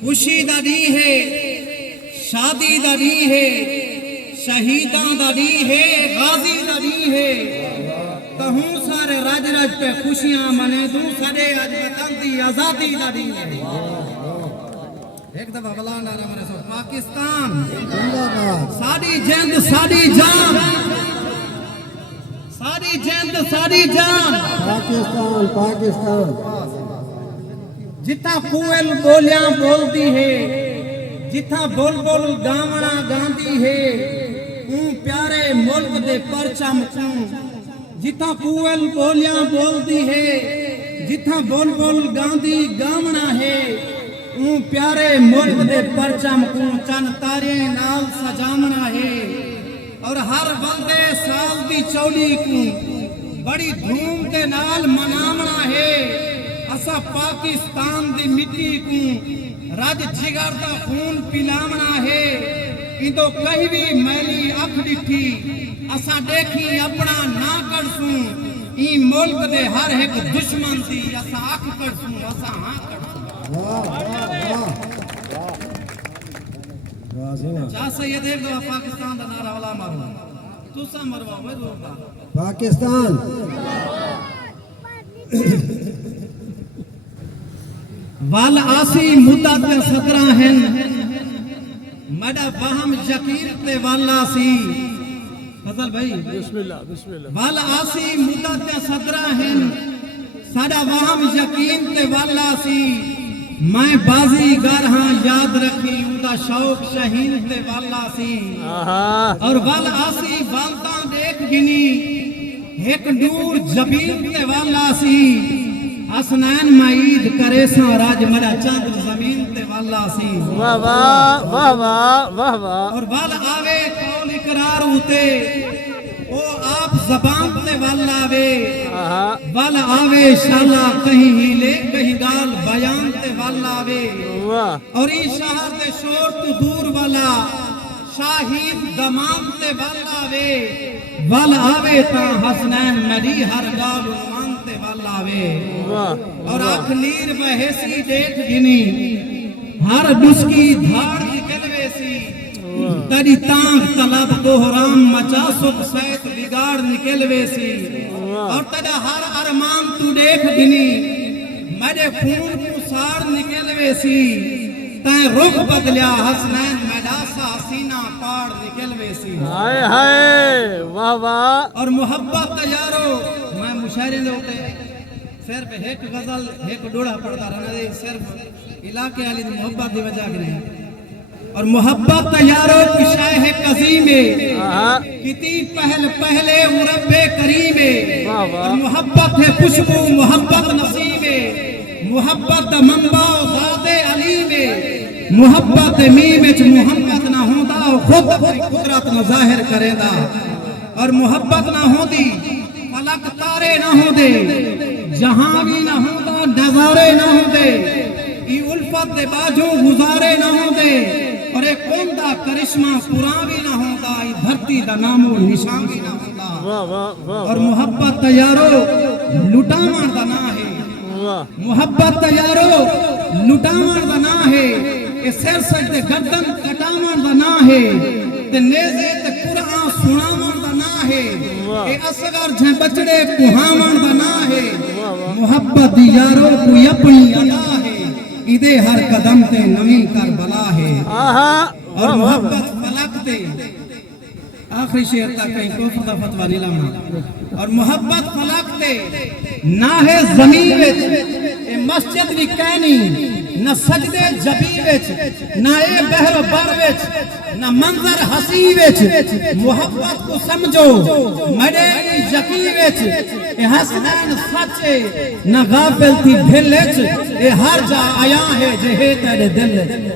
خوشی دا دی ہے، شادی دا دی ہے، شہیداں دا دی ہے، غازی دا دی ہے۔ کہوں سارے رج رج پہ خوشیاں منے دوں، سارے آج وطن دی آزادی دا دی ہے۔ ایک دفعہ بلان ڈالا مرے سو پاکستان ساری جند ساری جان، ساری جند ساری جان، پاکستان پاکستان جتھا کوئل بولیاں بولتی ہے، جتھا بول بول گاونا گاندی ہے، اون پیارے ملک دے پرچم کوں، جتھا کوئل بولیاں بولتی ہے، جتھا بول بول گاندی گاونا ہے، اون پیارے ملک دے پرچم کوں چند تارے نال سجامنا ہے۔ اور ہر بندے سال دی چولی کوں بڑی دھوم دے نال منامنا ہے۔ اسا پاکستان دی مٹی کو رج جگر دا خون پلامنا ہے۔ ایندو کہیں بھی میلی اکھ ڈٹھی اسا دیکھی اپنا نہ کرسوں، این ملک دے ہر ایک دشمن دی اسا اکھ کرسوں، اسا ہاں کرسوں۔ چاہ سید ایک دفعہ پاکستان دا نعرہ والا مارو، تسا مروا ہوئے روکا پاکستان وال آسی مدت صدرہ ہیں، مڈا وہم یقین تے والا سی۔ فضل بھائی بسم اللہ بسم اللہ وال آسی مدت صدرہ ہیں، ساڈا وہم یقین تے والا سی۔ میں بازی گر ہاں یاد رکھی اوندا شوق شہین تے والا سی۔ اور وال آسی والداں دیکھ گنی ایک نور جبین تے والا سی۔ حسنین معید کرے سا راج مرا چاند زمین تے والا سی۔ واہ واہ واہ واہ واہ واہ۔ اور وال آوے قول اقرار ہوتے او آپ زبان تے والا آوے، وال آوے شالا کہیں ہیلے کہیں گال بیان تے والا آوے۔ اور ای شہر دے شور تو دور والا شاہید دمام تے والا آوے، وال آوے تا حسنین مری ہر گال مان تے والا آوے۔ اور آنکھ نیر بہیسی دیکھ گنی ہر ڈسکی دھاڑ نکلوے سی۔ تری تانگ طلب بحرام مچا سکھ سیت بگاڑ نکلوے سی۔ اور تجا ہر ارمان تو دیکھ گنی میرے خون کو ساڑ نکلوے سی۔ تائیں رخ بدلیا حسنین میڈا سا سینہ پاڑ نکلوے سی۔ ہائے ہائے واہ واہ۔ اور محبت تیارو میں مشاعرے دے ہوتے صرف ایک غزل ایک ڈوڑا پڑھتا رہنا دے، صرف علاقے والی محبت دی وجہ کے نہیں۔ اور محبت تیارو کی شاہ قضیم کتی پہلے رب کریم۔ اور محبت ہے خوشبو محبت نصیب، محبت منبع ذات علیم۔ محبت میم وچ محمد نہ ہوندا خود اپنی قدرت نہ ظاہر کرے دا۔ اور محبت نہ ہوندی فلک تارے نہ ہوندے، جہاں بھی نہ ہوندا نظارے نہ ہوندے، ای الفت دے باجوں گزارے نہ ہوندے۔ اور ایک قوم دا کرشمہ قرآن بھی نہ ہوتا، ای دھرتی دا نام و نشان بھی نہ ہوتا۔ اور محبت تیارو لٹاوان دا نہ ہے، محبت تیارو لٹاوان دا نہ ہے، اے سر سجدے گردن کٹاوان دا نہ ہے، تے نیزے تے قرآن سناوان دا نہ ہے، اے اصغر جھیں بچڑے کوہاوان دا نہ ہے۔ محبت یارو کوئی اپنی ادا ہے، ایدے ہر قدم تے نویں کربلا ہے۔ اور محبت فلک تے آخری شعر تک کہیں کوفر دا فتوہ نہیں لانا۔ اور محبت فلک تے نہ ہے زمین وچ اے مسجد بھی کہنی، نہ سجدے جبی وچ، نہ اے بحر بر وچ، نہ منظر حسی وچ۔ محبت کو سمجھو میرے یقین وچ، اے حسنین سچ ہے نہ غافل تھی دل وچ، اے ہر جا آیا ہے جہے تیرے دل وچ۔